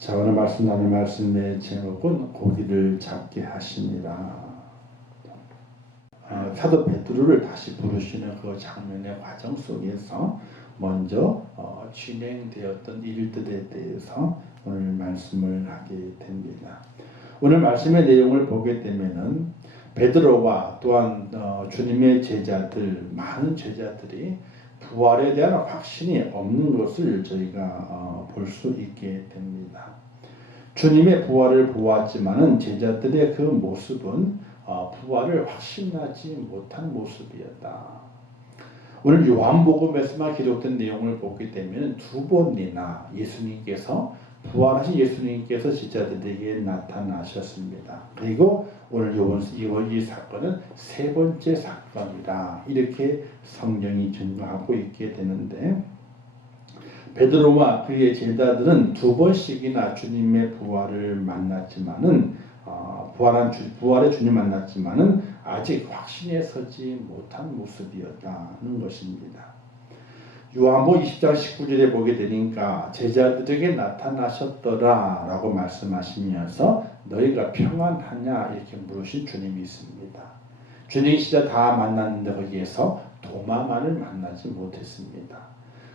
자, 오늘 말씀 나눌 말씀의 제목은 고기를 잡게 하시니라. 사도 베드로를 다시 부르시는 그 장면의 과정 속에서 먼저 진행되었던 일들에 대해서 오늘 말씀을 하게 됩니다. 오늘 말씀의 내용을 보게 되면은 베드로와 또한 주님의 제자들, 많은 제자들이 부활에 대한 확신이 없는 것을 저희가 볼 수 있게 됩니다. 주님의 부활을 보았지만은 제자들의 그 모습은 부활을 확신하지 못한 모습이었다. 오늘 요한복음에서만 기록된 내용을 보게 되면 두 번이나 예수님께서 부활하신 예수님께서 제자들에게 나타나셨습니다. 그리고 오늘 이 사건은 세 번째 사건이다. 이렇게 성경이 증거하고 있게 되는데 베드로와 그의 제자들은 두 번씩이나 주님의 부활을 만났지만은 부활의 주님 만났지만은 아직 확신에 서지 못한 모습이었다는 것입니다. 요한복음 20장 19절에 보게 되니까 제자들에게 나타나셨더라 라고 말씀하시면서 너희가 평안하냐 이렇게 물으신 주님이 있습니다. 주님이 진짜 다 만났는데 거기에서 도마만을 만나지 못했습니다.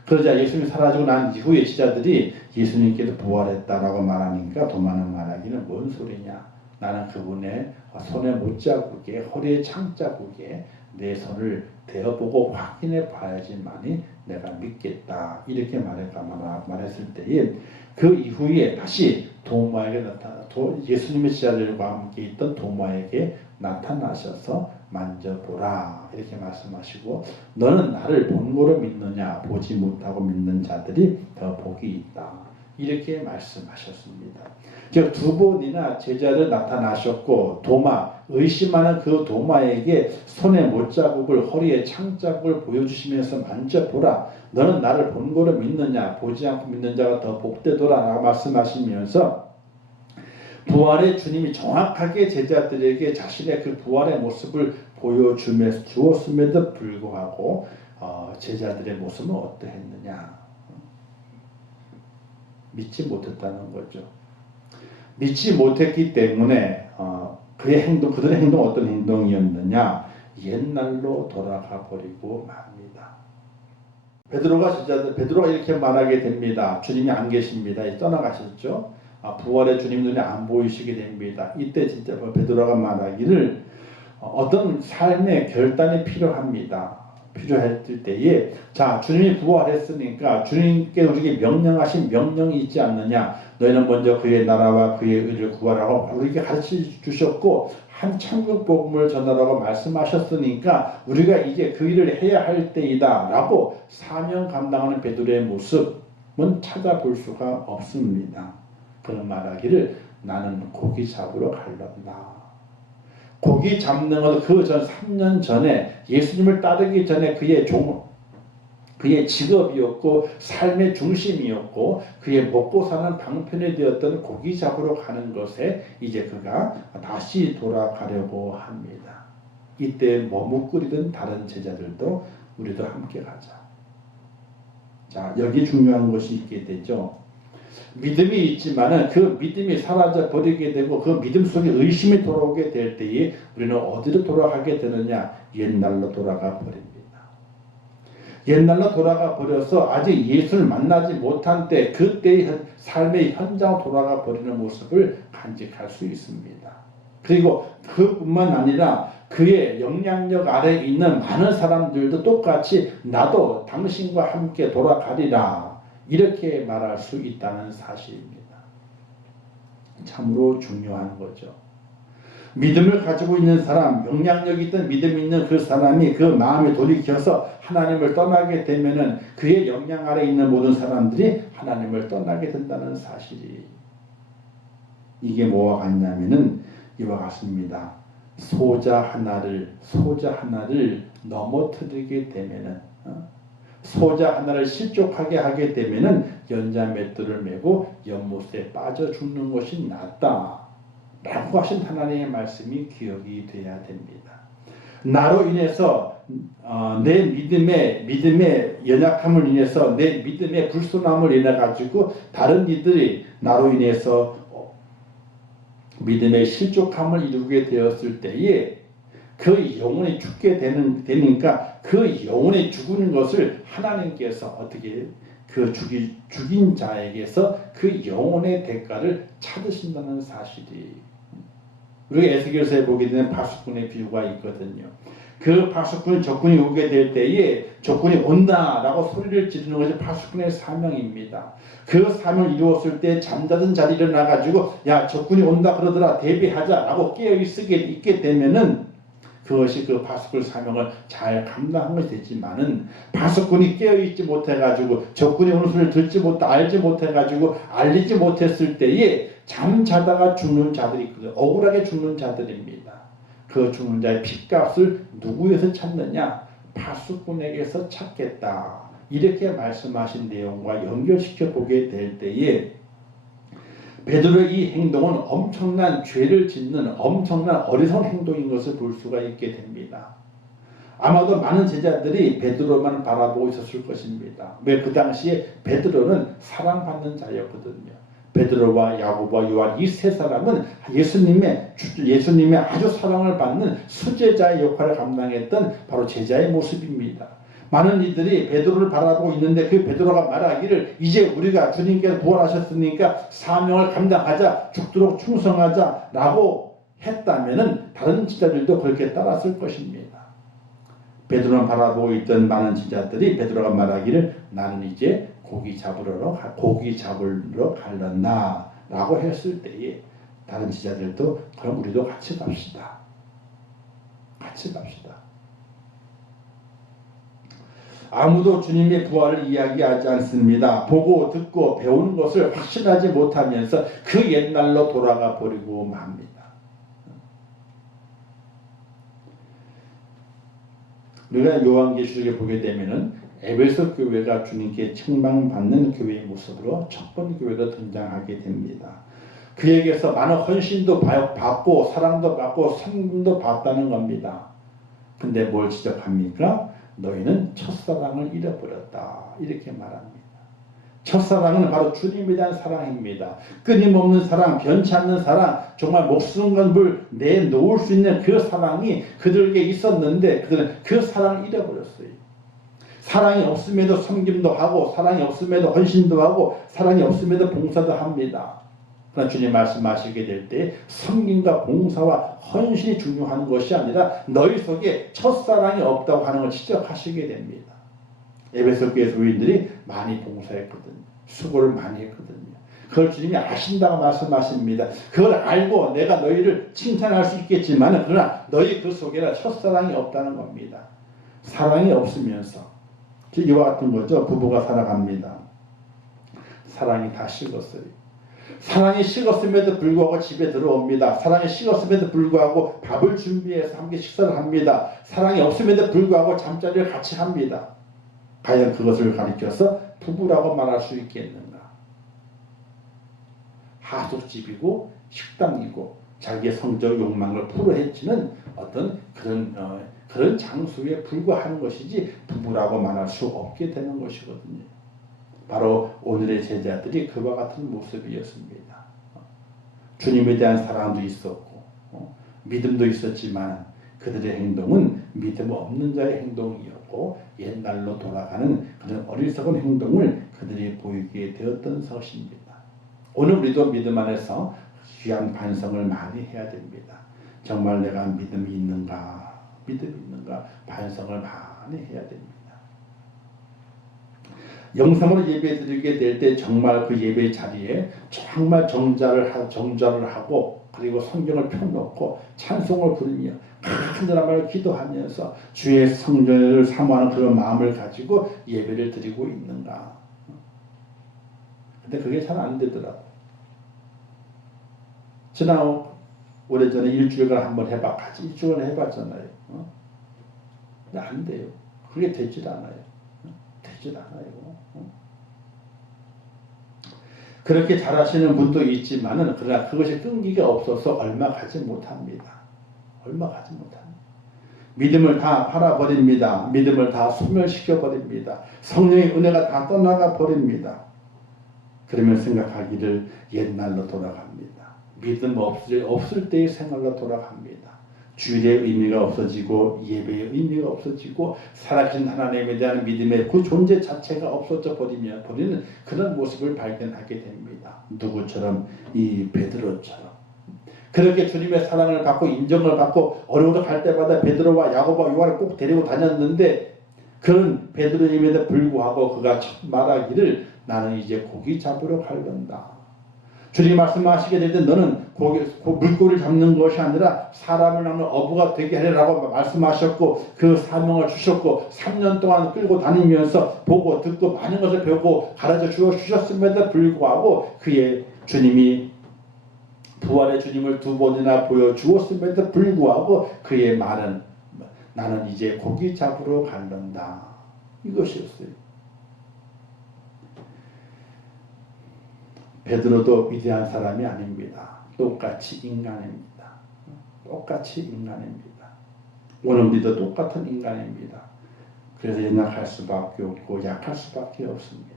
그러자 예수님이 사라지고 난 이후에 제자들이 예수님께서 부활했다라고 말하니까 도마는 말하기는 뭔 소리냐. 나는 그분의 손에 못자국에 허리에 창자국에 내 손을 대어보고 확인해 봐야지만이 내가 믿겠다. 이렇게 말했을 때에 그 이후에 다시 도마에게 예수님의 제자들과 함께 있던 도마에게 나타나셔서 만져보라 이렇게 말씀하시고 너는 나를 본고로 믿느냐 보지 못하고 믿는 자들이 더 복이 있다 이렇게 말씀하셨습니다. 즉 두 번이나 제자를 나타나셨고 의심하는 그 도마에게 손에 못자국을 허리에 창자국을 보여주시면서 만져보라 너는 나를 본고로 믿느냐 보지 않고 믿는 자가 더 복되도라 라고 말씀하시면서 부활의 주님이 정확하게 제자들에게 자신의 그 부활의 모습을 보여주었음에도 불구하고 제자들의 모습은 어떠했느냐? 믿지 못했다는 거죠. 믿지 못했기 때문에 그들의 행동은 어떤 행동이었느냐? 옛날로 돌아가 버리고 맙니다. 베드로가 이렇게 말하게 됩니다. 주님이 안 계십니다. 떠나가셨죠. 부활의 주님 눈에 안 보이시게 됩니다. 이때 진짜 베드로가 말하기를 어떤 삶의 결단이 필요합니다. 필요할 때에 자 주님이 부활했으니까 주님께 우리에게 명령하신 명령이 있지 않느냐. 너희는 먼저 그의 나라와 그의 의를 구하라고 우리에게 가르쳐 주셨고 한 천국 복음을 전하라고 말씀하셨으니까 우리가 이제 그 일을 해야 할 때이다 라고 사명 감당하는 베드로의 모습은 찾아볼 수가 없습니다. 그런 말하기를 나는 고기 잡으러 갈란다. 고기 잡는 것은 그 전 3년 전에 예수님을 따르기 전에 그의 직업이었고 삶의 중심이었고 그의 먹고 사는 방편이 되었던 고기 잡으러 가는 것에 이제 그가 다시 돌아가려고 합니다. 이때 머뭇거리던 다른 제자들도 우리도 함께 가자. 자, 여기 중요한 것이 있게 되죠. 믿음이 있지만은 그 믿음이 사라져 버리게 되고 그 믿음 속에 의심이 돌아오게 될 때에 우리는 어디로 돌아가게 되느냐? 옛날로 돌아가 버립니다. 옛날로 돌아가 버려서 아직 예수를 만나지 못한 때 그때의 삶의 현장으로 돌아가 버리는 모습을 간직할 수 있습니다. 그리고 그뿐만 아니라 그의 영향력 아래에 있는 많은 사람들도 똑같이 나도 당신과 함께 돌아가리라 이렇게 말할 수 있다는 사실입니다. 참으로 중요한 거죠. 믿음을 가지고 있는 사람, 영향력 있던 믿음 있는 그 사람이 그 마음에 돌이켜서 하나님을 떠나게 되면은 그의 영향 아래 있는 모든 사람들이 하나님을 떠나게 된다는 사실이 이게 뭐와 같냐면은 이와 같습니다. 소자 하나를 넘어뜨리게 되면은 소자 하나를 실족하게 하게 되면은 연자 맷돌을 메고 연못에 빠져 죽는 것이 낫다 라고 하신 하나님의 말씀이 기억이 돼야 됩니다. 나로 인해서 내 믿음의 연약함을 인해서 내 믿음의 불순함을 인해 가지고 다른 이들이 나로 인해서 믿음의 실족함을 이루게 되었을 때에 그 영혼이 죽게 되니까 그 영혼이 죽는 것을 하나님께서 어떻게 그 죽인 자에게서 그 영혼의 대가를 찾으신다는 사실이 우리가 에스겔서에 보게 되는 파수꾼의 비유가 있거든요. 그 파수꾼 적군이 오게 될 때에 적군이 온다라고 소리를 지르는 것이 파수꾼의 사명입니다. 그 사명을 이루었을 때 잠자던 자리를 일어나가지고 야 적군이 온다 그러더라 대비하자라고 있게 되면은 그것이 그 파수꾼 사명을 잘 감당한 것이 되지만은 파수꾼이 깨어있지 못해가지고 적군이 오는 소리를 알지 못해가지고 알리지 못했을 때에 잠자다가 죽는 자들이 있거든요. 억울하게 죽는 자들입니다. 그 죽는 자의 핏값을 누구에서 찾느냐? 파수꾼에게서 찾겠다. 이렇게 말씀하신 내용과 연결시켜 보게 될 때에 베드로의 이 행동은 엄청난 죄를 짓는 엄청난 어리석은 행동인 것을 볼 수가 있게 됩니다. 아마도 많은 제자들이 베드로만 바라보고 있었을 것입니다. 왜 그 당시에 베드로는 사랑받는 자였거든요. 베드로와 야고보와 요한 이 세 사람은 예수님의 아주 사랑을 받는 수제자의 역할을 감당했던 바로 제자의 모습입니다. 많은 이들이 베드로를 바라보고 있는데 그 베드로가 말하기를 이제 우리가 주님께서 부활하셨으니까 사명을 감당하자 죽도록 충성하자라고 했다면은 다른 지자들도 그렇게 따랐을 것입니다. 베드로를 바라보고 있던 많은 지자들이 베드로가 말하기를 나는 이제 고기 잡으러 갈란다 라고 했을 때에 다른 지자들도 그럼 우리도 같이 갑시다. 아무도 주님의 부활을 이야기하지 않습니다. 보고 듣고 배우는 것을 확신하지 못하면서 그 옛날로 돌아가 버리고 맙니다. 우리가 요한계시록에 보게 되면은 에베소 교회가 주님께 책망받는 교회의 모습으로 첫 번째 교회로 등장하게 됩니다. 그에게서 많은 헌신도 받고 사랑도 받고 성금도 받다는 겁니다. 근데 뭘 지적합니까? 너희는 첫사랑을 잃어버렸다. 이렇게 말합니다. 첫사랑은 바로 주님에 대한 사랑입니다. 끊임없는 사랑, 변치 않는 사랑, 정말 목숨 건물 내놓을 수 있는 그 사랑이 그들에게 있었는데 그들은 그 사랑을 잃어버렸어요. 사랑이 없음에도 섬김도 하고 사랑이 없음에도 헌신도 하고 사랑이 없음에도 봉사도 합니다. 그러나 주님 말씀하시게 될 때 섬김과 봉사와 헌신이 중요한 것이 아니라 너희 속에 첫사랑이 없다고 하는 걸 지적하시게 됩니다. 에베소 교회 교인들이 많이 봉사했거든요. 수고를 많이 했거든요. 그걸 주님이 아신다고 말씀하십니다. 그걸 알고 내가 너희를 칭찬할 수 있겠지만 그러나 너희 그 속에는 첫사랑이 없다는 겁니다. 사랑이 없으면서 이와 같은 거죠. 부부가 살아갑니다. 사랑이 다 식었어요. 사랑이 식었음에도 불구하고 집에 들어옵니다. 사랑이 식었음에도 불구하고 밥을 준비해서 함께 식사를 합니다. 사랑이 없음에도 불구하고 잠자리를 같이 합니다. 과연 그것을 가리켜서 부부라고 말할 수 있겠는가? 하숙집이고 식당이고 자기의 성적 욕망을 풀어헤치는 어떤 그런 장소에 불과한 것이지 부부라고 말할 수 없게 되는 것이거든요. 바로 오늘의 제자들이 그와 같은 모습이었습니다. 주님에 대한 사랑도 있었고 믿음도 있었지만 그들의 행동은 믿음 없는 자의 행동이었고 옛날로 돌아가는 그런 어리석은 행동을 그들이 보이게 되었던 것입니다. 오늘 우리도 믿음 안에서 귀한 반성을 많이 해야 됩니다. 정말 내가 믿음이 있는가 반성을 많이 해야 됩니다. 영상으로 예배 드리게 될 때 정말 그 예배 자리에 정말 정자를 하고 그리고 성경을 펴놓고 찬송을 부르며 간절함을 기도하면서 주의 성전을 사모하는 그런 마음을 가지고 예배를 드리고 있는가. 근데 그게 잘 안 되더라고. 지난 오래전에 일주일간 한번 같이 일주일간 해봤잖아요. 근데 안 돼요. 그게 되질 않아요. 그렇게 잘하시는 분도 있지만은 그러나 그것이 끈기가 없어서 얼마 가지 못합니다. 믿음을 다 팔아버립니다. 믿음을 다 소멸시켜버립니다. 성령의 은혜가 다 떠나가 버립니다. 그러면 생각하기를 옛날로 돌아갑니다. 믿음 없을 때의 생활로 돌아갑니다. 주일의 의미가 없어지고 예배의 의미가 없어지고 살아계신 하나님에 대한 믿음의 그 존재 자체가 없어져 버리는 그런 모습을 발견하게 됩니다. 누구처럼? 이 베드로처럼. 그렇게 주님의 사랑을 받고 인정을 받고 어려워도 갈 때마다 베드로와 야고보와 요한을 꼭 데리고 다녔는데 그런 베드로임에도 불구하고 그가 말하기를 나는 이제 고기 잡으러 갈런다. 주님 말씀하시게 될 때 너는 물고기를 잡는 것이 아니라 사람을 낳는 어부가 되게 하리라고 말씀하셨고 그 사명을 주셨고 3년 동안 끌고 다니면서 보고 듣고 많은 것을 배우고 가르쳐 주셨음에도 불구하고 그의 주님이 부활의 주님을 2번이나 보여주었음에도 불구하고 그의 말은 나는 이제 고기 잡으러 간단다. 이것이었어요. 베드로도 위대한 사람이 아닙니다. 똑같이 인간입니다. 똑같이 인간입니다. 오늘 우리도 똑같은 인간입니다. 그래서 연약할 수밖에 없고 약할 수밖에 없습니다.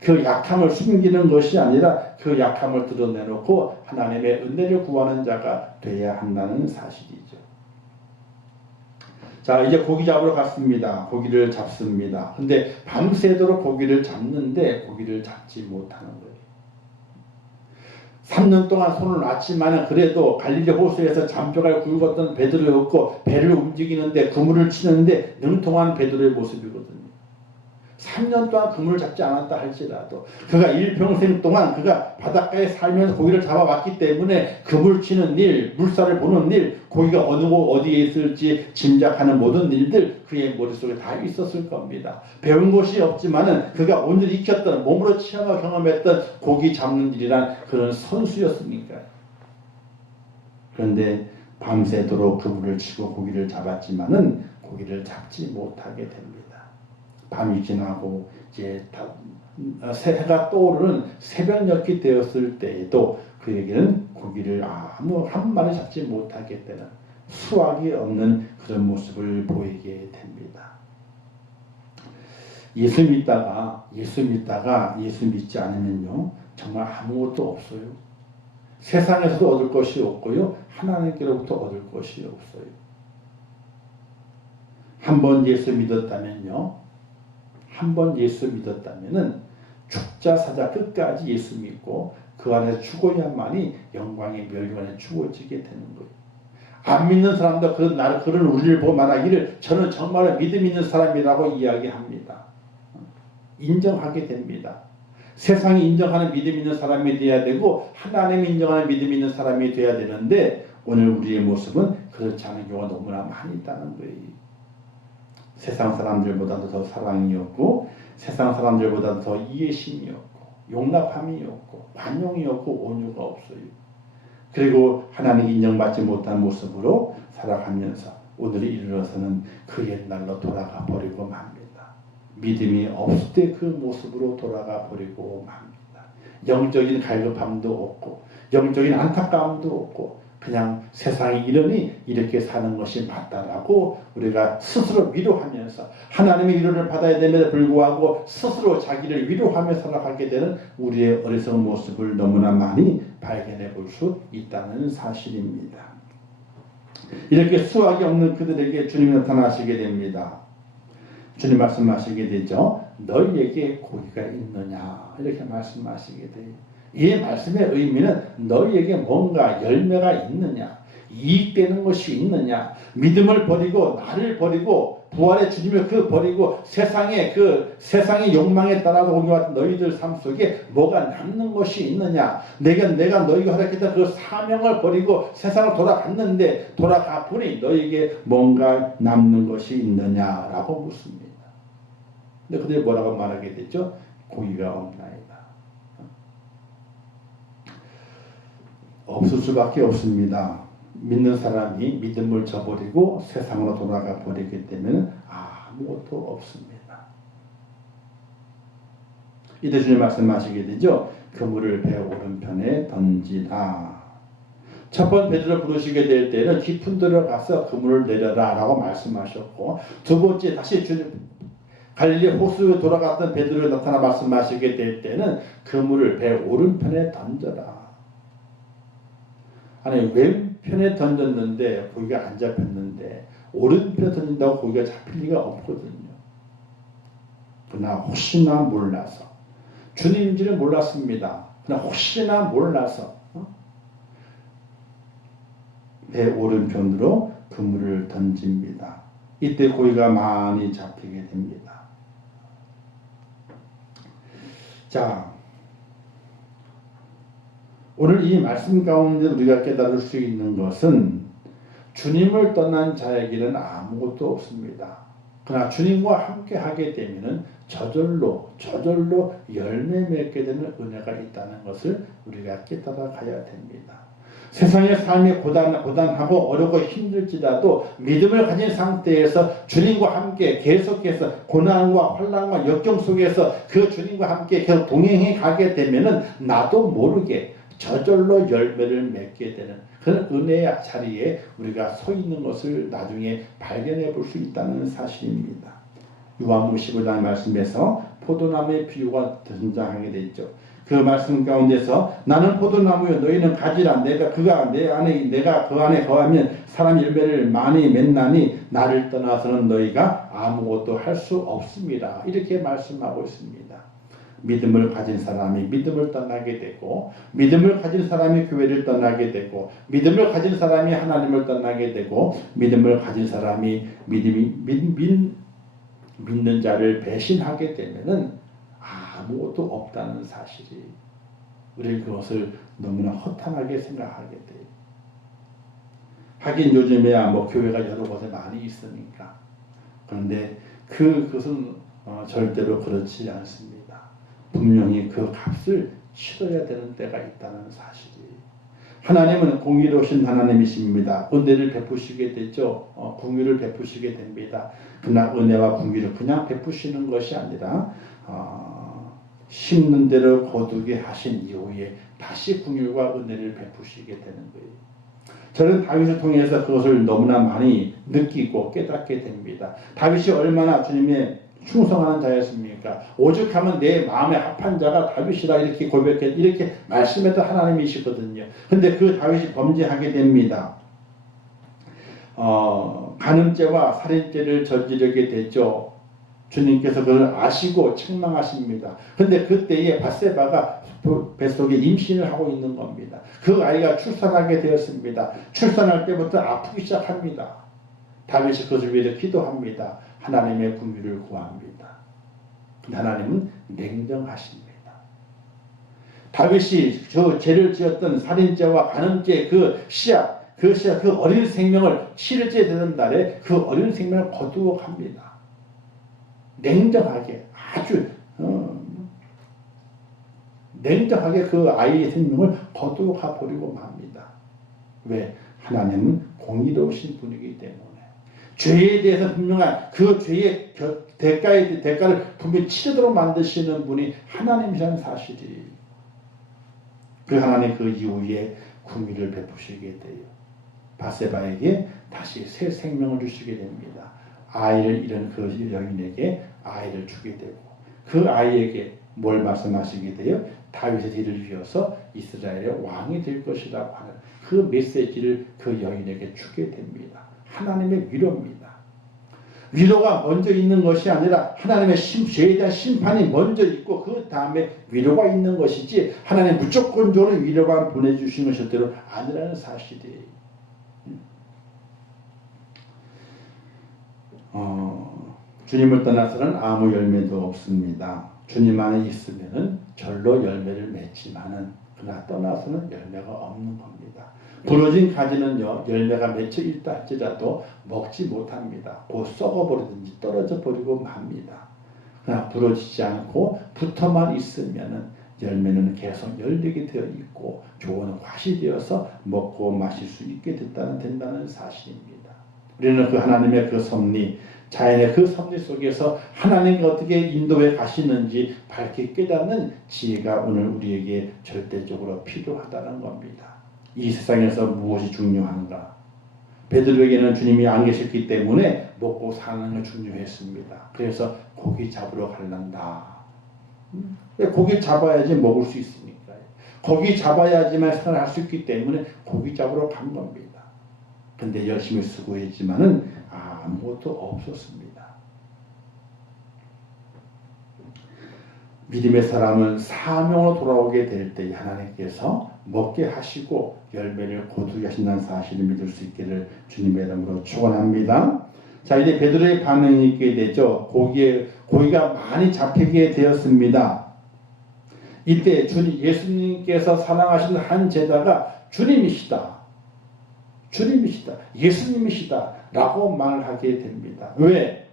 그 약함을 숨기는 것이 아니라 그 약함을 드러내놓고 하나님의 은혜를 구하는 자가 돼야 한다는 사실이죠. 자, 이제 고기 잡으러 갔습니다. 고기를 잡습니다. 근데 밤새도록 고기를 잡는데 고기를 잡지 못하는 거예요. 3년 동안 손을 놨지만 그래도 갈릴리 호수에서 잔뼈가 굵었던 베드로였고 배를 움직이는데 그물을 치는데 능통한 베드로의 모습이거든요. 3년 동안 그물을 잡지 않았다 할지라도 그가 일평생 동안 그가 바닷가에 살면서 고기를 잡아왔기 때문에 그물 치는 일, 물살을 보는 일, 고기가 어느 곳 어디에 있을지 짐작하는 모든 일들 그의 머릿속에 다 있었을 겁니다. 배운 것이 없지만은 그가 오늘 익혔던 몸으로 체험하고 경험했던 고기 잡는 일이란 그런 선수였으니까요. 그런데 밤새도록 그물을 치고 고기를 잡았지만은 고기를 잡지 못하게 됩니다. 밤이 지나고 이제 해가 떠오르는 새벽녘이 되었을 때에도 그에게는 고기를 아무 한 마리 잡지 못하게 되는 수확이 없는 그런 모습을 보이게 됩니다. 예수 믿다가 예수 믿지 않으면요 정말 아무것도 없어요. 세상에서도 얻을 것이 없고요 하나님께로부터 얻을 것이 없어요. 한번 예수 믿었다면요 한번 예수 믿었다면은 죽자 사자 끝까지 예수 믿고 그 안에서 죽어야만이 영광의 멸류관에 죽어지게 되는 거예요. 안 믿는 사람도 그런 우리를 보고 말하기를 저는 정말 믿음 있는 사람이라고 이야기합니다. 인정하게 됩니다. 세상이 인정하는 믿음 있는 사람이 되어야 되고 하나님이 인정하는 믿음 있는 사람이 되어야 되는데 오늘 우리의 모습은 그렇지 않은 경우가 너무나 많이 있다는 거예요. 세상 사람들보다도 더 사랑이 없고 세상 사람들보다도 더 이해심이 없고 용납함이 없고 관용이 없고 온유가 없어요. 그리고 하나님 인정받지 못한 모습으로 살아가면서 오늘에 이르러서는 그 옛날로 돌아가 버리고 맙니다. 믿음이 없을 때 그 모습으로 돌아가 버리고 맙니다. 영적인 갈급함도 없고 영적인 안타까움도 없고 그냥 세상이 이러니 이렇게 사는 것이 맞다라고 우리가 스스로 위로하면서 하나님의 위로를 받아야 됨에도 불구하고 스스로 자기를 위로하며 살아가게 되는 우리의 어리석은 모습을 너무나 많이 발견해 볼 수 있다는 사실입니다. 이렇게 수확이 없는 그들에게 주님이 나타나시게 됩니다. 주님 말씀하시게 되죠. 너희에게 고기가 있느냐 이렇게 말씀하시게 돼요. 이 말씀의 의미는 너희에게 뭔가 열매가 있느냐 이익되는 것이 있느냐 믿음을 버리고 나를 버리고 부활의 주님을 버리고 세상의 욕망에 따라서 옮겨왔던 너희들 삶 속에 뭐가 남는 것이 있느냐 내가 너희가 허락했던 그 사명을 버리고 세상을 돌아갔는데 돌아가 보니 너희에게 뭔가 남는 것이 있느냐라고 묻습니다. 근데 그들이 뭐라고 말하게 되죠? 고기가 없나이다. 없을 수밖에 없습니다. 믿는 사람이 믿음을 저버리고 세상으로 돌아가 버리기 때문에 아무것도 없습니다. 이때 주님 말씀하시게 되죠. 그물을 배 오른편에 던지라. 첫 번 베드로 부르시게 될 때는 깊은 데로 가서 그물을 내려라 라고 말씀하셨고, 두 번째 다시 갈릴리 호수에 돌아갔던 베드로에 나타나 말씀하시게 될 때는 그물을 배 오른편에 던져라. 아니 왼편에 던졌는데 고기가 안 잡혔는데 오른편에 던진다고 고기가 잡힐 리가 없거든요. 그러나 혹시나 몰라서, 주님인지는 몰랐습니다. 그러나 혹시나 몰라서 배 오른편으로 그물을 던집니다. 이때 고기가 많이 잡히게 됩니다. 자, 오늘 이 말씀 가운데 우리가 깨달을 수 있는 것은 주님을 떠난 자에게는 아무것도 없습니다. 그러나 주님과 함께 하게 되면 저절로 열매 맺게 되는 은혜가 있다는 것을 우리가 깨달아 가야 됩니다. 세상의 삶이 고단하고 어렵고 힘들지라도 믿음을 가진 상태에서 주님과 함께 계속해서 고난과 환난과 역경 속에서 그 주님과 함께 계속 동행해 가게 되면은 나도 모르게 저절로 열매를 맺게 되는 그런 은혜의 자리에 우리가 서 있는 것을 나중에 발견해 볼 수 있다는 사실입니다. 요한복음 15장 말씀에서 포도나무의 비유가 등장하게 되죠. 그 말씀 가운데서 나는 포도나무요 너희는 가지라. 내가 그 안에 거하면 사람 열매를 많이 맺나니 나를 떠나서는 너희가 아무것도 할 수 없습니다. 이렇게 말씀하고 있습니다. 믿음을 가진 사람이 믿음을 떠나게 되고, 믿음을 가진 사람이 교회를 떠나게 되고, 믿음을 가진 사람이 하나님을 떠나게 되고, 믿음을 가진 사람이 믿는 자를 배신하게 되면은 아무것도 없다는 사실이, 우리 그것을 너무나 허탄하게 생각하게 돼요. 하긴 요즘에야 교회가 여러 곳에 많이 있으니까. 그런데 그것은 절대로 그렇지 않습니다. 분명히 그 값을 치러야 되는 때가 있다는 사실이. 하나님은 공의로우신 하나님이십니다. 은혜를 베푸시게 되죠. 공의를 베푸시게 됩니다. 그러나 은혜와 공의를 그냥 베푸시는 것이 아니라 심는 대로 거두게 하신 이후에 다시 긍휼과 은혜를 베푸시게 되는 거예요. 저는 다윗을 통해서 그것을 너무나 많이 느끼고 깨닫게 됩니다. 다윗이 얼마나 주님의 충성하는 자였습니까? 오죽하면 내 마음에 합한 자가 다윗이라 이렇게 말씀했던 하나님이시거든요. 그런데 그 다윗이 범죄하게 됩니다. 간음죄와 살인죄를 저지르게 되죠. 주님께서 그걸 아시고 책망하십니다. 그런데 그때에 밧세바가 뱃속에 임신을 하고 있는 겁니다. 그 아이가 출산하게 되었습니다. 출산할 때부터 아프기 시작합니다. 다윗이 그것을 위해서 기도합니다. 하나님의 긍휼을 구합니다. 하나님은 냉정하십니다. 다윗이 저 죄를 지었던 살인죄와 간음죄 그 어린 생명을 7일째 되는 날에 그 어린 생명을 거두어 갑니다. 냉정하게, 아주 냉정하게 그 아이의 생명을 거두어 가버리고 맙니다. 왜? 하나님은 공의로우신 분이기 때문에. 죄에 대해서 분명한 그 죄의 대가를 분명히 치르도록 만드시는 분이 하나님이라는 사실이. 그 하나님 그 이후에 긍휼을 베푸시게 돼요. 밧세바에게 다시 새 생명을 주시게 됩니다. 아이를 잃은 그 여인에게 아이를 주게 되고, 그 아이에게 뭘 말씀하시게 돼요? 다윗의 뒤를 이어서 이스라엘의 왕이 될 것이라고 하는 그 메시지를 그 여인에게 주게 됩니다. 하나님의 위로입니다. 위로가 먼저 있는 것이 아니라 하나님의 죄에 대한 심판이 먼저 있고 그 다음에 위로가 있는 것이지, 하나님 무조건적으로 위로만 보내주신 것이 절대로 아니라는 사실이에요. 주님을 떠나서는 아무 열매도 없습니다. 주님 안에 있으면은 절로 열매를 맺지만은, 그러나 떠나서는 열매가 없는 겁니다. 부러진 가지는요, 열매가 맺혀 있다 할지라도 먹지 못합니다. 곧 썩어버리든지 떨어져 버리고 맙니다. 그러나 부러지지 않고 붙어만 있으면은 열매는 계속 열리게 되어 있고 좋은 밭이 되어서 먹고 마실 수 있게 된다는 사실입니다. 우리는 그 하나님의 그 섭리, 자연의 그 섭리 속에서 하나님이 어떻게 인도해 가시는지 밝게 깨닫는 지혜가 오늘 우리에게 절대적으로 필요하다는 겁니다. 이 세상에서 무엇이 중요한가? 베드로에게는 주님이 안 계셨기 때문에 먹고 사는 게 중요했습니다. 그래서 고기 잡으러 갈란다. 고기 잡아야지 먹을 수 있으니까요. 고기 잡아야지만 생활할 수 있기 때문에 고기 잡으러 간 겁니다. 근데 열심히 수고했지만은 아무것도 없었습니다. 믿음의 사람은 사명으로 돌아오게 될 때 하나님께서 먹게 하시고 열매를 거두게 하신다는 사실을 믿을 수 있기를 주님의 이름으로 축원합니다. 자, 이제 베드로의 반응이 있게 되죠. 고기가 많이 잡히게 되었습니다. 이때 예수님께서 사랑하시는 한 제자가 주님이시다, 예수님이시다 라고 말을 하게 됩니다. 왜?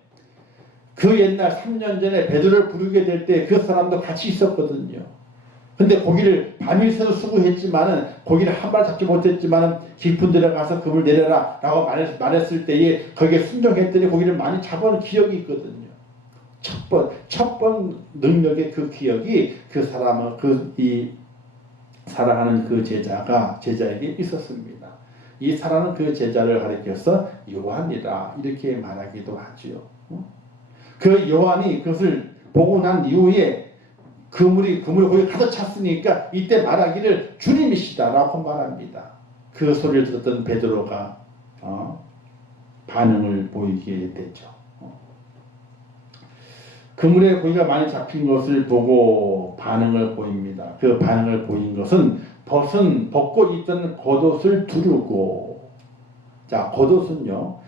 그 옛날 3년 전에 베드로를 부르게 될 때 그 사람도 같이 있었거든요. 근데 고기를 밤이 새도 수고했지만은 고기를 한 발 잡지 못했지만은 깊은 데로 가서 그물 내려라 라고 말했을 때에 거기에 순종했더니 고기를 많이 잡아온 기억이 있거든요. 첫 번 능력의 그 기억이 그 사람은 사랑하는 그 제자에게 있었습니다. 이 사랑하는 그 제자를 가리켜서 요한이라 이렇게 말하기도 하지요. 그 요한이 그것을 보고 난 이후에 그물이 거기 가득 찼으니까 이때 말하기를 주님이시다라고 말합니다. 그 소리를 들었던 베드로가 반응을 보이게 되죠. 그물에 고기가 많이 잡힌 것을 보고 반응을 보입니다. 그 반응을 보인 것은 벗고 있던 겉옷을 두르고, 자, 겉옷은요,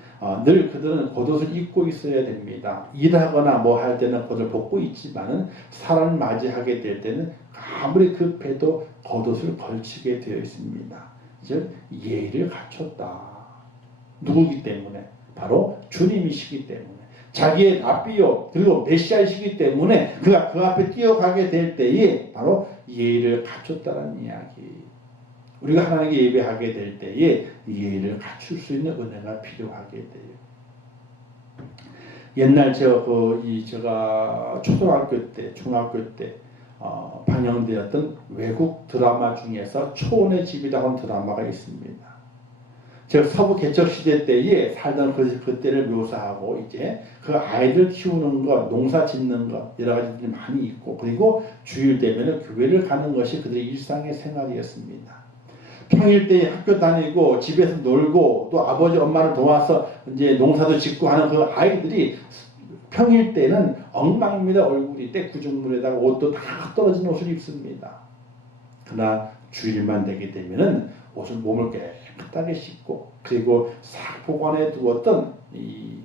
늘 그들은 겉옷을 입고 있어야 됩니다. 일하거나 뭐 할 때는 겉을 벗고 있지만은 사람을 맞이하게 될 때는 아무리 급해도 겉옷을 걸치게 되어 있습니다. 즉 예의를 갖췄다. 누구기 때문에? 바로 주님이시기 때문에. 자기의 랍비요 그리고 메시아이시기 때문에 그가 그 앞에 뛰어가게 될 때에 바로 예의를 갖췄다는 이야기. 우리가 하나님께 예배하게 될 때에 예의를 갖출 수 있는 은혜가 필요하게 돼요. 옛날 제가 초등학교 때, 중학교 때 방영되었던 외국 드라마 중에서 초원의 집이라고 하는 드라마가 있습니다. 즉 서부 개척 시대 때에 살던 그때를 묘사하고 이제 그 아이들 키우는 것, 농사 짓는 것 여러 가지들이 많이 있고 그리고 주일 되면은 교회를 가는 것이 그들의 일상의 생활이었습니다. 평일 때 학교 다니고 집에서 놀고 또 아버지 엄마를 도와서 이제 농사도 짓고 하는 그 아이들이 평일 때는 엉망입니다. 얼굴이 떼구죽물에다가 옷도 다 떨어진 옷을 입습니다. 그러나 주일만 되게 되면은 몸을 깨끗하게 씻고 그리고 싹 보관해 두었던 이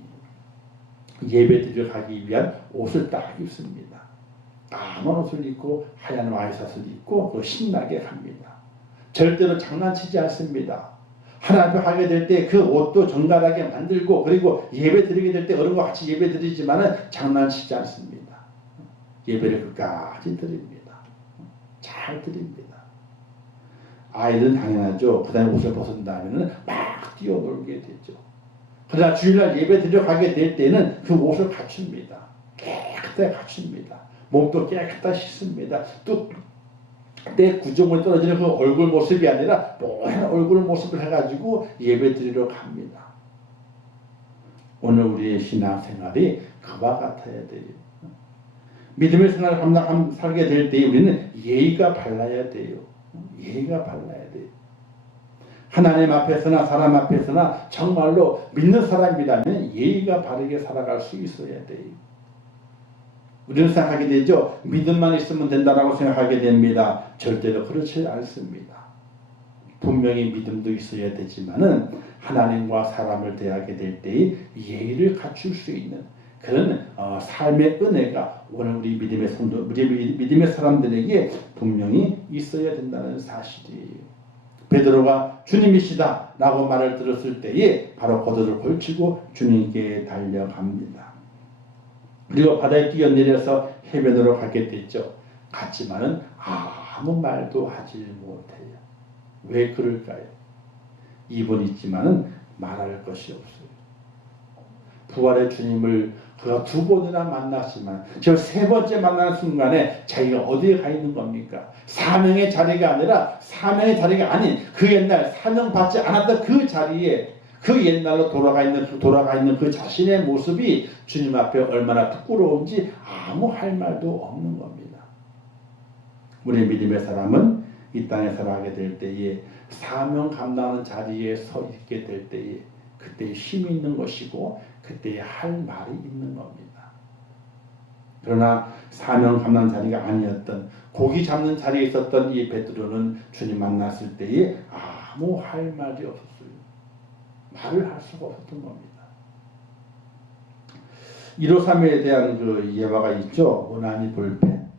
예배드리러 가기 위한 옷을 딱 입습니다. 까만 옷을 입고 하얀 와이셔츠를 입고 신나게 갑니다. 절대로 장난치지 않습니다. 하나님 앞에 하게 될 때 그 옷도 정갈하게 만들고 그리고 예배 드리게 될 때 어른과 같이 예배 드리지만은 장난치지 않습니다. 예배를 끝까지 드립니다. 잘 드립니다. 아이들은 당연하죠. 그 다음에 옷을 벗은 다음에는 막 뛰어놀게 되죠. 그러나 주일날 예배 드려 가게 될 때는 그 옷을 갖춥니다. 깨끗하게 갖춥니다. 몸도 깨끗하게 씻습니다. 또 때 구조물이 떨어지는 그 얼굴 모습이 아니라 뽀얀 얼굴 모습을 해가지고 예배 드리러 갑니다. 오늘 우리의 신앙생활이 그와 같아야 돼요. 믿음의 생활을 살게 될 때 우리는 예의가 발라야 돼요. 예의가 발라야 돼요. 하나님 앞에서나 사람 앞에서나 정말로 믿는 사람이라면 예의가 바르게 살아갈 수 있어야 돼요. 우리는 생각하게 되죠. 믿음만 있으면 된다라고 생각하게 됩니다. 절대로 그렇지 않습니다. 분명히 믿음도 있어야 되지만은 하나님과 사람을 대하게 될 때의 예의를 갖출 수 있는 그런 삶의 은혜가 오늘 우리 믿음의 사람들에게 분명히 있어야 된다는 사실이에요. 베드로가 주님이시다라고 말을 들었을 때에 바로 겉옷을 걸치고 주님께 달려갑니다. 그리고 바다에 뛰어내려서 해변으로 가게 됐죠. 갔지만은 아무 말도 하지 못해요. 왜 그럴까요? 입은 있지만은 말할 것이 없어요. 부활의 주님을 그가 두 번이나 만났지만 저 세 번째 만나는 순간에 자기가 어디에 가 있는 겁니까? 사명의 자리가 아니라 사명의 자리가 아닌 그 옛날 사명 받지 않았던 그 자리에 그 옛날로 돌아가 있는 그 자신의 모습이 주님 앞에 얼마나 부끄러운지 아무 할 말도 없는 겁니다. 우리 믿음의 사람은 이 땅에 살아가게 될 때에 사명 감당하는 자리에 서 있게 될 때에 그때에 힘이 있는 것이고 그때에 할 말이 있는 겁니다. 그러나 사명 감당 자리가 아니었던 고기 잡는 자리에 있었던 이 베드로는 주님 만났을 때에 아무 할 말이 없었어요. 말을 할 수가 없었던 겁니다. 153에 대한 그 예화가 있죠. 모나미 볼펜,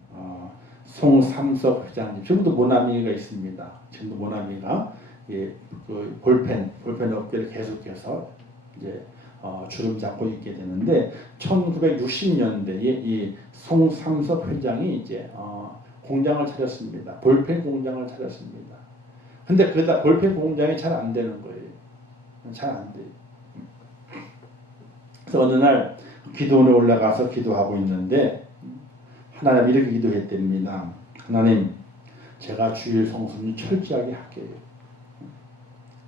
송삼석 회장님. 지금도 모나미가 있습니다. 지금도 모나미가 그 볼펜 업계를 계속해서 이제 주름 잡고 있게 되는데 1960년대에 이 송삼석 회장이 이제 공장을 차렸습니다. 볼펜 공장을 차렸습니다. 근데 그다 볼펜 공장이 잘 안 되는 거예요. 잘 안 돼요. 그래서 어느 날 기도원에 올라가서 기도하고 있는데 하나님 이렇게 기도했답니다. 하나님, 제가 주일 성수는 철저하게 할게요.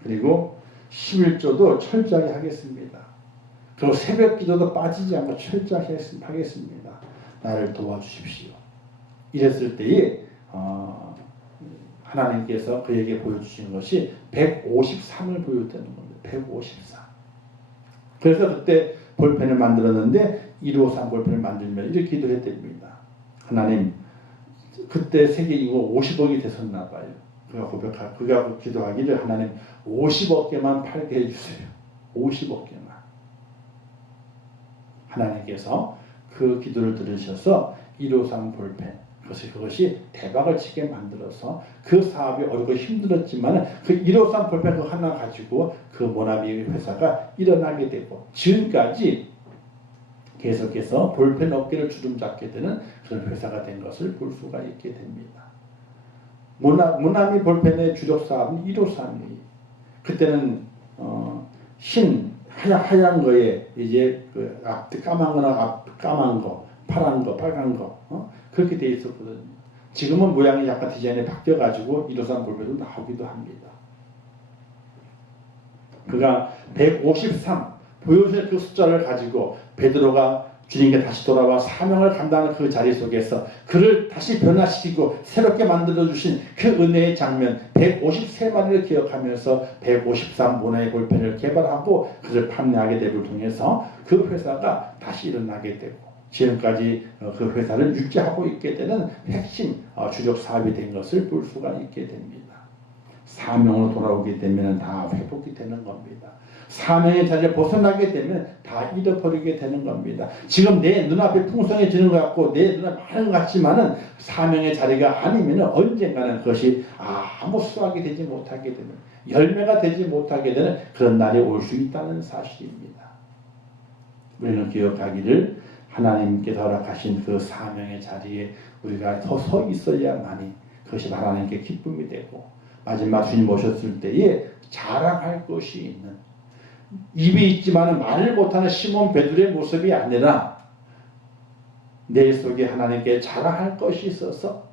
그리고 11조도 철저하게 하겠습니다. 그리고 새벽 기도도 빠지지 않고 철저하게 하겠습니다. 나를 도와주십시오. 이랬을 때에 하나님께서 그에게 보여주신 것이 153을 보여주는 겁니다. 153. 그래서 그때 볼펜을 만들었는데 153 볼펜을 만들면 이렇게 기도했답니다. 하나님, 그때 세계 인구 50억이 됐었나 봐요. 그가 기도하기를 하나님 50억 개만 팔게 해주세요. 50억 개만. 하나님께서 그 기도를 들으셔서 153 볼펜 그것이 대박을 치게 만들어서 그 사업이 어렵고 힘들었지만 그 153 볼펜 그 하나 가지고 그 모나미 회사가 일어나게 되고 지금까지 계속해서 볼펜 업계를 주름잡게 되는 그런 회사가 된 것을 볼 수가 있게 됩니다. 모나미 볼펜의 주력 사업은 153이에요. 그때는 하얀 거에 이제 그 앞 까만 거나 앞 까만 거, 파란 거, 빨간 거 그렇게 돼 있었거든요. 지금은 모양이 약간 디자인이 바뀌어가지고 153 볼펜도 나오기도 합니다. 그가 153 보여주는 그 숫자를 가지고 베드로가 주님께 다시 돌아와 사명을 감당하는 그 자리 속에서 그를 다시 변화시키고 새롭게 만들어주신 그 은혜의 장면 153마리를 기억하면서 153 모나미 볼펜을 개발하고 그를 판매하게 됨을 통해서 그 회사가 다시 일어나게 되고 지금까지 그 회사를 유지하고 있게 되는 핵심 주력 사업이 된 것을 볼 수가 있게 됩니다. 사명으로 돌아오게 되면 다 회복이 되는 겁니다. 사명의 자리를 벗어나게 되면 다 잃어버리게 되는 겁니다. 지금 내 눈앞에 풍성해지는 것 같고 내 눈앞에 많은 것 같지만은 사명의 자리가 아니면 언젠가는 그것이 아무 수확이 되지 못하게 되는 열매가 되지 못하게 되는 그런 날이 올 수 있다는 사실입니다. 우리는 기억하기를 하나님께서 허락하신 그 사명의 자리에 우리가 더 서 있어야만이 그것이 하나님께 기쁨이 되고 마지막 주님 오셨을 때에 자랑할 것이 있는 입이 있지만 말을 못하는 시몬 베드로의 모습이 아니라 내 속에 하나님께 자랑할 것이 있어서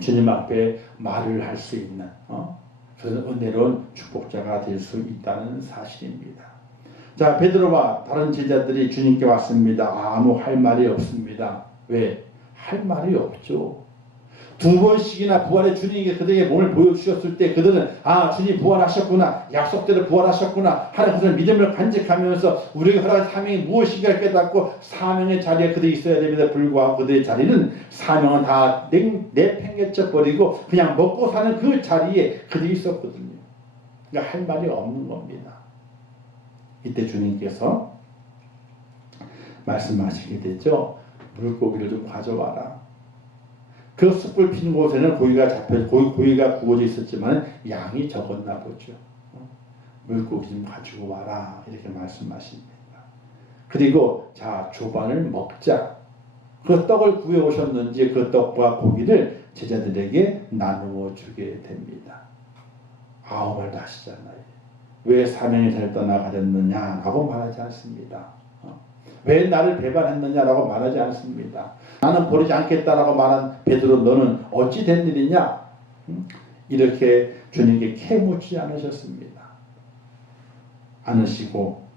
주님 앞에 말을 할 수 있는 그래서 은혜로운 축복자가 될 수 있다는 사실입니다. 자, 베드로와 다른 제자들이 주님께 왔습니다. 아무 할 말이 없습니다. 왜? 할 말이 없죠. 두 번씩이나 부활의 주님이 그들에게 몸을 보여주셨을 때 그들은 주님 부활하셨구나, 약속대로 부활하셨구나 하는 것을 믿음을 간직하면서 우리에게 허락한 사명이 무엇인가 깨닫고 사명의 자리에 그들이 있어야 됩니다. 불구하고 그들의 자리는 사명은 다 내팽개쳐 버리고 그냥 먹고 사는 그 자리에 그들이 있었거든요. 그러니까 할 말이 없는 겁니다. 이때 주님께서 말씀하시게 되죠. 물고기를 좀 가져와라. 그 숯불 핀 곳에는 고기가 구워져 있었지만 양이 적었나 보죠. 물고기 좀 가지고 와라 이렇게 말씀하십니다. 그리고 자 조반을 먹자. 그 떡을 구해 오셨는지 그 떡과 고기를 제자들에게 나누어 주게 됩니다. 아무 말도 하시잖아요. 왜 사명의 자리를 떠나가렸느냐라고 말하지 않습니다. 왜 나를 배반했느냐라고 말하지 않습니다. 나는 버리지 않겠다라고 말한 베드로 너는 어찌 된 일이냐? 이렇게 주님께 캐묻지 않으시고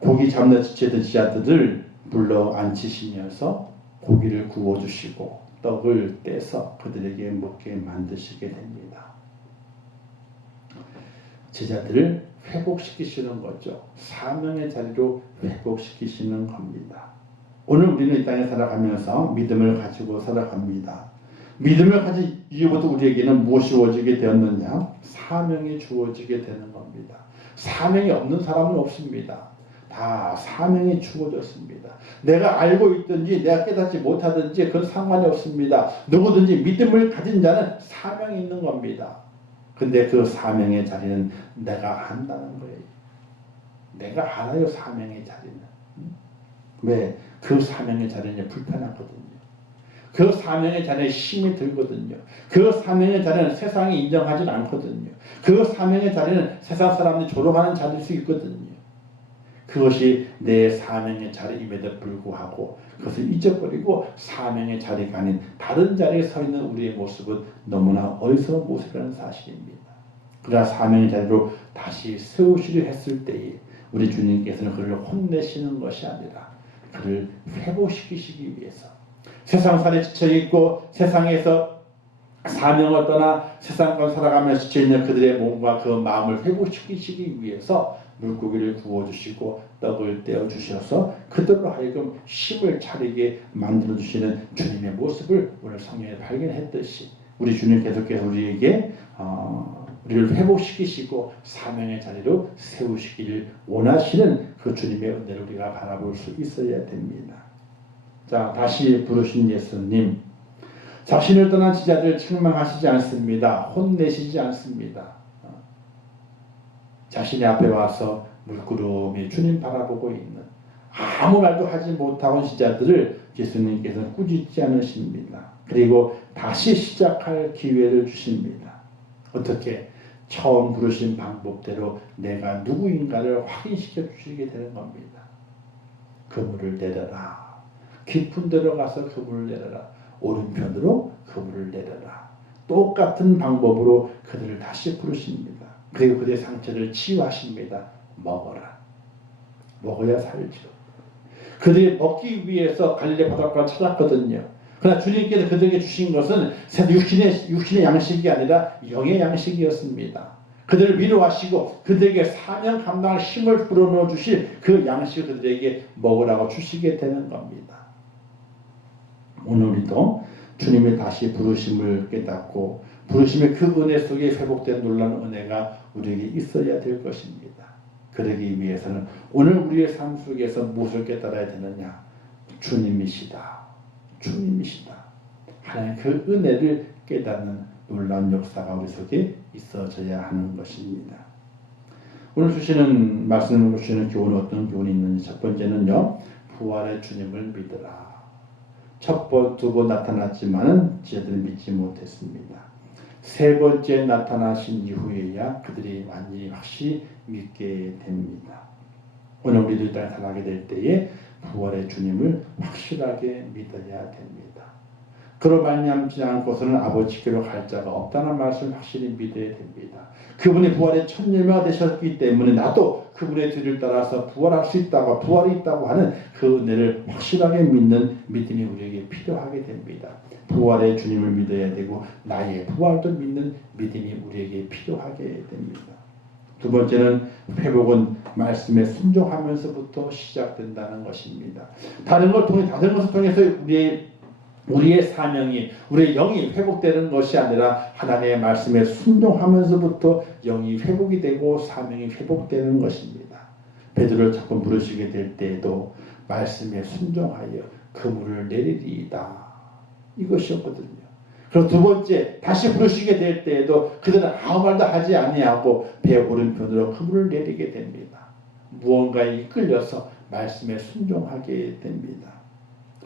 고기 잡는 지체들 지자들을 불러 앉히시면서 고기를 구워주시고 떡을 떼서 그들에게 먹게 만드시게 됩니다. 제자들을 회복시키시는 거죠. 사명의 자리로 회복시키시는 겁니다. 오늘 우리는 이 땅에 살아가면서 믿음을 가지고 살아갑니다. 믿음을 가진 이후부터 우리에게는 무엇이 주어지게 되었느냐? 사명이 주어지게 되는 겁니다. 사명이 없는 사람은 없습니다. 다 사명이 주어졌습니다. 내가 알고 있든지 내가 깨닫지 못하든지 그건 상관이 없습니다. 누구든지 믿음을 가진 자는 사명이 있는 겁니다. 근데 그 사명의 자리는 내가 한다는 거예요. 내가 알아요, 사명의 자리는. 왜? 그 사명의 자리는 불편하거든요. 그 사명의 자리에 힘이 들거든요. 그 사명의 자리는 세상이 인정하지 않거든요. 그 사명의 자리는 세상 사람들이 조롱하는 자리일 수 있거든요. 그것이 내 사명의 자리임에도 불구하고 그것을 잊어버리고 사명의 자리가 아닌 다른 자리에 서 있는 우리의 모습은 너무나 어리석은 모습이라는 사실입니다. 그러나 사명의 자리로 다시 세우시려 했을 때에 우리 주님께서는 그를 혼내시는 것이 아니라 그를 회복시키시기 위해서 세상살에 지쳐있고 세상에서 사명을 떠나 세상과 살아가며 지쳐있는 그들의 몸과 그 마음을 회복시키시기 위해서 물고기를 구워주시고 떡을 떼어주셔서 그들로 하여금 힘을 차리게 만들어주시는 주님의 모습을 오늘 성경에 발견했듯이 우리 주님 계속해서 우리에게 우리를 회복시키시고 사명의 자리로 세우시기를 원하시는 그 주님의 은혜를 우리가 바라볼 수 있어야 됩니다. 자, 다시 부르신 예수님, 자신을 떠난 지자들 책망하시지 않습니다. 혼내시지 않습니다. 자신의 앞에 와서 물구름이 주님 바라보고 있는 아무 말도 하지 못하고 지자들을 예수님께서는 꾸짖지 않으십니다. 그리고 다시 시작할 기회를 주십니다. 어떻게? 처음 부르신 방법대로 내가 누구인가를 확인시켜 주시게 되는 겁니다. 그물을 내려라. 깊은 데로 가서 그물을 내려라. 오른편으로 그물을 내려라. 똑같은 방법으로 그들을 다시 부르십니다. 그리고 그들의 상처를 치유하십니다. 먹어라. 먹어야 살죠. 그들이 먹기 위해서 갈릴리 바닷가를 찾았거든요. 그러나 주님께서 그들에게 주신 것은 육신의 양식이 아니라 영의 양식이었습니다. 그들을 위로하시고 그들에게 사명 감당할 힘을 불어넣어 주실 그 양식을 그들에게 먹으라고 주시게 되는 겁니다. 오늘 우리도 주님의 다시 부르심을 깨닫고 부르심의 그 은혜 속에 회복된 놀라운 은혜가 우리에게 있어야 될 것입니다. 그러기 위해서는 오늘 우리의 삶 속에서 무엇을 깨달아야 되느냐? 주님이시다. 주님이시다. 하나님 그 은혜를 깨닫는 놀라운 역사가 우리 속에 있어져야 하는 것입니다. 오늘 주시는 말씀을 주시는 교훈은 어떤 교훈이 있는지 첫 번째는요. 부활의 주님을 믿으라. 두 번 나타났지만은 저들은 믿지 못했습니다. 세 번째 나타나신 이후에야 그들이 완전히 확실히 믿게 됩니다. 오늘 우리도 이 땅에 살아가게 될 때에 부활의 주님을 확실하게 믿어야 됩니다. 그로 말미암지 않고서는 아버지께로 갈 자가 없다는 말씀을 확실히 믿어야 됩니다. 그분이 부활의 첫 열매가 되셨기 때문에 나도 그분의 뒤를 따라서 부활할 수 있다고 부활이 있다고 하는 그 은혜를 확실하게 믿는 믿음이 우리에게 필요하게 됩니다. 부활의 주님을 믿어야 되고 나의 부활도 믿는 믿음이 우리에게 필요하게 됩니다. 두 번째는 회복은 말씀에 순종하면서부터 시작된다는 것입니다. 다른 것을 통해서 우리의 사명이, 우리의 영이 회복되는 것이 아니라 하나님의 말씀에 순종하면서부터 영이 회복이 되고 사명이 회복되는 것입니다. 베드로를 자꾸 부르시게 될 때에도 말씀에 순종하여 그물을 내리리이다. 이것이었거든요. 그리고 두 번째 다시 부르시게 될 때에도 그들은 아무 말도 하지 아니하고 배 오른편으로 그물을 내리게 됩니다. 무언가에 이끌려서 말씀에 순종하게 됩니다.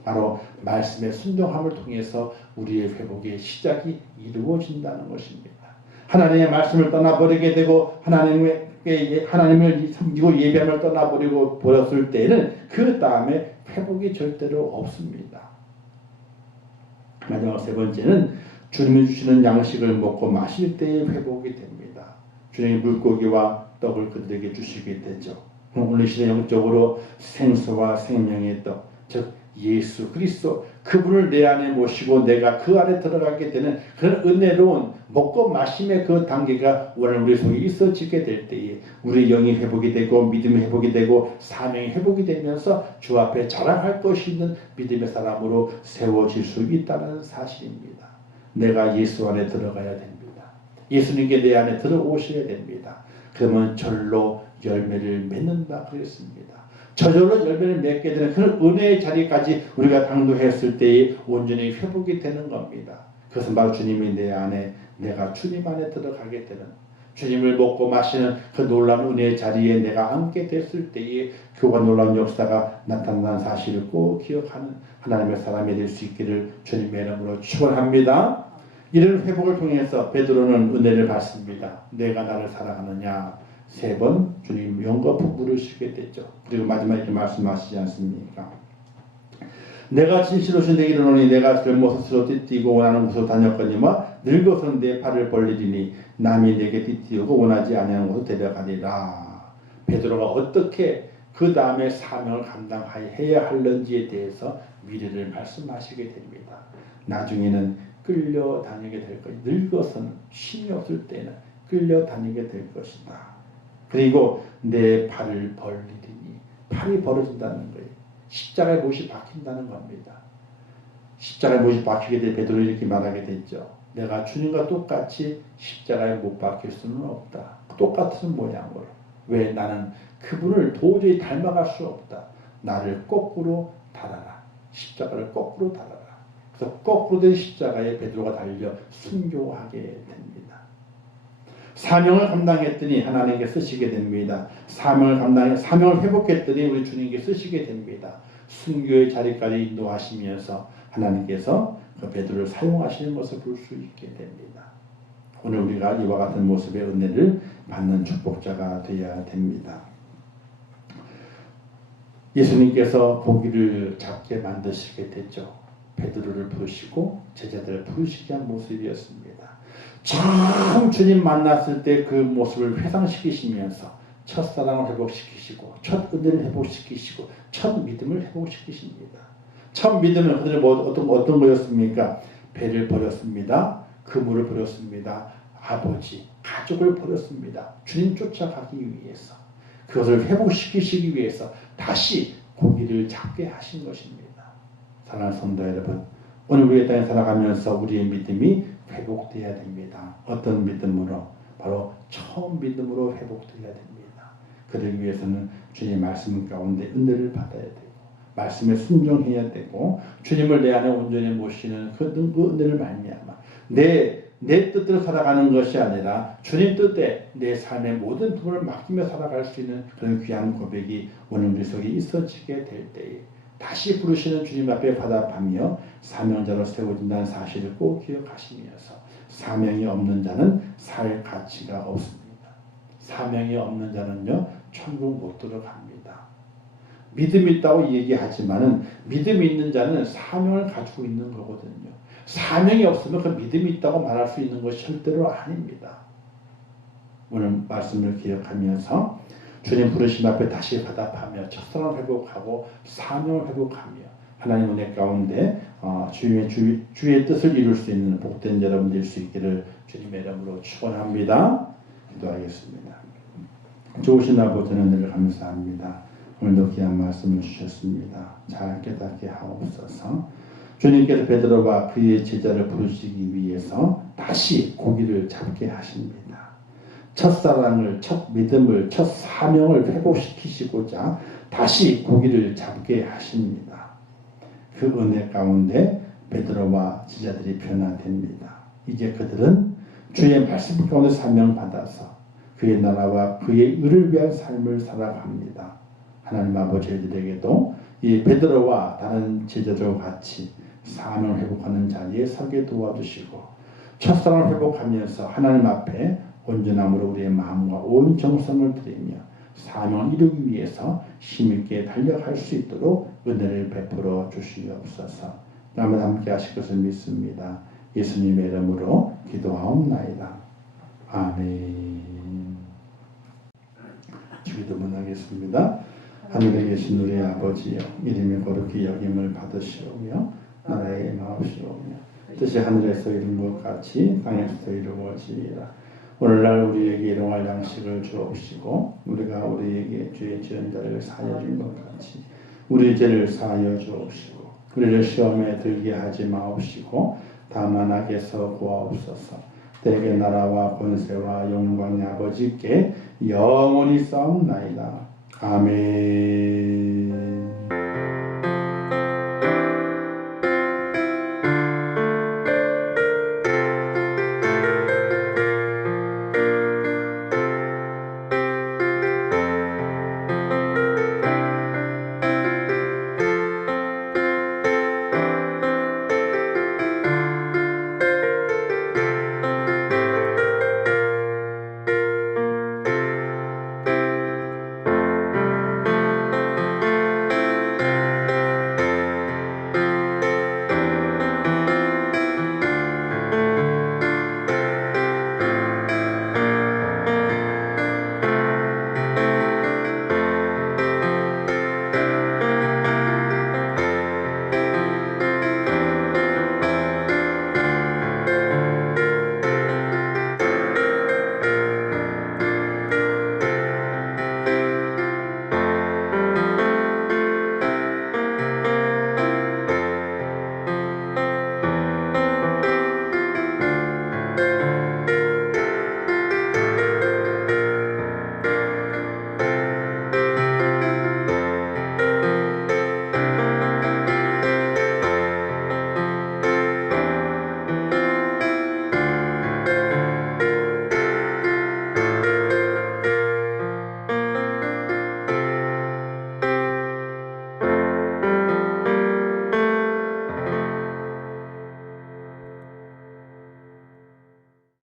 바로 말씀의 순종함을 통해서 우리의 회복의 시작이 이루어진다는 것입니다. 하나님의 말씀을 떠나버리게 되고 하나님을 섬기고 예배함을 떠나버리고 버렸을 때에는 그 다음에 회복이 절대로 없습니다. 마지막 세 번째는 주님이 주시는 양식을 먹고 마실 때에 회복이 됩니다. 주님이 물고기와 떡을 그들에게 주시게 되죠. 오늘 시대 영적으로 생수와 생명의 떡, 즉 예수 그리스도 그분을 내 안에 모시고 내가 그 안에 들어가게 되는 그런 은혜로운 먹고 마심의 그 단계가 오늘 우리 속에 있어지게 될 때에 우리 영이 회복이 되고 믿음이 회복이 되고 사명이 회복이 되면서 주 앞에 자랑할 것이 있는 믿음의 사람으로 세워질 수 있다는 사실입니다. 내가 예수 안에 들어가야 됩니다. 예수님께 내 안에 들어오셔야 됩니다. 그러면 절로 열매를 맺는다 그랬습니다. 저절로 열매를 맺게 되는 그런 은혜의 자리까지 우리가 당도했을 때에 온전히 회복이 되는 겁니다. 그것은 바로 주님이 내 안에 내가 주님 안에 들어가게 되는 주님을 먹고 마시는 그 놀라운 은혜의 자리에 내가 앉게 됐을 때에 교가 놀라운 역사가 나타난 사실을 꼭 기억하는 하나님의 사람이 될 수 있기를 주님의 이름으로 축원합니다. 이런 회복을 통해서 베드로는 은혜를 받습니다. 내가 나를 사랑하느냐 세 번 주님 영겁 물으시게 되죠. 그리고 마지막에 이렇게 말씀하시지 않습니까? 내가 진실로신 내게 이르노니 내가 젊어서 스스로 띠뛰고 원하는 곳으로 다녔거니와 늙어서는 내 팔을 벌리리니 남이 내게 띠뛰고 원하지 아니하는 곳으로 데려가리라. 베드로가 어떻게 그 다음에 사명을 감당해야 할는지에 대해서 미래를 말씀하시게 됩니다. 나중에는 끌려다니게 될 것이다. 늙어서는 힘이 없을 때는 끌려다니게 될 것이다. 그리고 내 팔을 벌리리니 팔이 벌어진다는 거예요. 십자가에 못이 박힌다는 겁니다. 십자가에 못이 박히게 될 베드로 이렇게 말하게 됐죠. 내가 주님과 똑같이 십자가에 못 박힐 수는 없다. 똑같은 모양으로. 왜 나는 그분을 도저히 닮아갈 수 없다. 나를 거꾸로 달아라. 십자가를 거꾸로 달아라. 그래서 거꾸로 된 십자가에 베드로가 달려 순교하게 됩니다. 사명을 감당했더니 하나님께 쓰시게 됩니다. 사명을 회복했더니 우리 주님께 쓰시게 됩니다. 순교의 자리까지 인도하시면서 하나님께서 그 베드로를 사용하시는 것을 볼 수 있게 됩니다. 오늘 우리가 이와 같은 모습의 은혜를 받는 축복자가 되어야 됩니다. 예수님께서 고기를 잡게 만드시게 됐죠. 베드로를 부르시고 제자들을 부르시게 한 모습이었습니다. 처음 주님 만났을 때 그 모습을 회상시키시면서 첫사랑을 회복시키시고 첫 은혜를 회복시키시고 첫 믿음을 회복시키십니다. 첫 믿음은 그들은 어떤 거였습니까? 배를 버렸습니다. 그물을 버렸습니다. 아버지, 가족을 버렸습니다. 주님 쫓아가기 위해서 그것을 회복시키시기 위해서 다시 고기를 잡게 하신 것입니다. 사랑하는 성도 여러분, 오늘 우리의 땅에 살아가면서 우리의 믿음이 회복되어야 됩니다. 어떤 믿음으로? 바로 처음 믿음으로 회복되어야 됩니다. 그러기 위해서는 주님의 말씀 가운데 은혜를 받아야 되고 말씀에 순종해야 되고 주님을 내 안에 온전히 모시는 그 은혜를 말미암아 내 뜻대로 살아가는 것이 아니라 주님 뜻에 내 삶의 모든 부분을 맡기며 살아갈 수 있는 그런 귀한 고백이 오늘 우리 속에 있어지게 될 때에 다시 부르시는 주님 앞에 화답하며 사명자로 세워진다는 사실을 꼭 기억하시면서 사명이 없는 자는 살 가치가 없습니다. 사명이 없는 자는요 천국 못 들어갑니다. 믿음이 있다고 얘기하지만은 믿음이 있는 자는 사명을 가지고 있는 거거든요. 사명이 없으면 그 믿음이 있다고 말할 수 있는 것이 절대로 아닙니다. 오늘 말씀을 기억하면서 주님 부르심 앞에 다시 화답하며 첫사랑을 회복하고 사명을 회복하며 하나님 은혜 가운데 주의 뜻을 이룰 수 있는 복된 여러분 될 수 있기를 주님의 이름으로 축원합니다. 기도하겠습니다. 좋으신 아버지 은혜를 감사합니다. 오늘도 귀한 말씀을 주셨습니다. 잘 깨닫게 하옵소서. 주님께서 베드로와 그의 제자를 부르시기 위해서 다시 고기를 잡게 하십니다. 첫사랑을, 첫 믿음을, 첫 사명을 회복시키시고자 다시 고기를 잡게 하십니다. 그 은혜 가운데 베드로와 제자들이 변화됩니다. 이제 그들은 주의 말씀 가운데 사명받아서 그의 나라와 그의 의를 위한 삶을 살아갑니다. 하나님 아버지들에게도 이 베드로와 다른 제자들과 같이 사명을 회복하는 자리에 서게 도와주시고 첫사랑을 회복하면서 하나님 앞에 온전함으로 우리의 마음과 온 정성을 드리며 사명을 이루기 위해서 힘있게 달려갈 수 있도록 은혜를 베풀어 주시옵소서. 다음에 함께 하실 것을 믿습니다. 예수님의 이름으로 기도하옵나이다. 아멘. 기도문 하겠습니다. 하늘에 계신 우리 아버지여, 이름이 거룩히 여김을 받으시오며 나라의 마옵시오며 뜻이 하늘에서 이룬 것 같이 땅에서도 이루어지리라. 오늘날 우리에게 일용할 양식을 주옵시고 우리가 우리에게 죄 지은 자를 사하여 준 것 같이 우리 죄를 사하여 주옵시고 우리를 시험에 들게 하지 마옵시고 다만 악에서 구하옵소서. 대개 나라와 권세와 영광의 아버지께 영원히 싸움나이다. 아멘.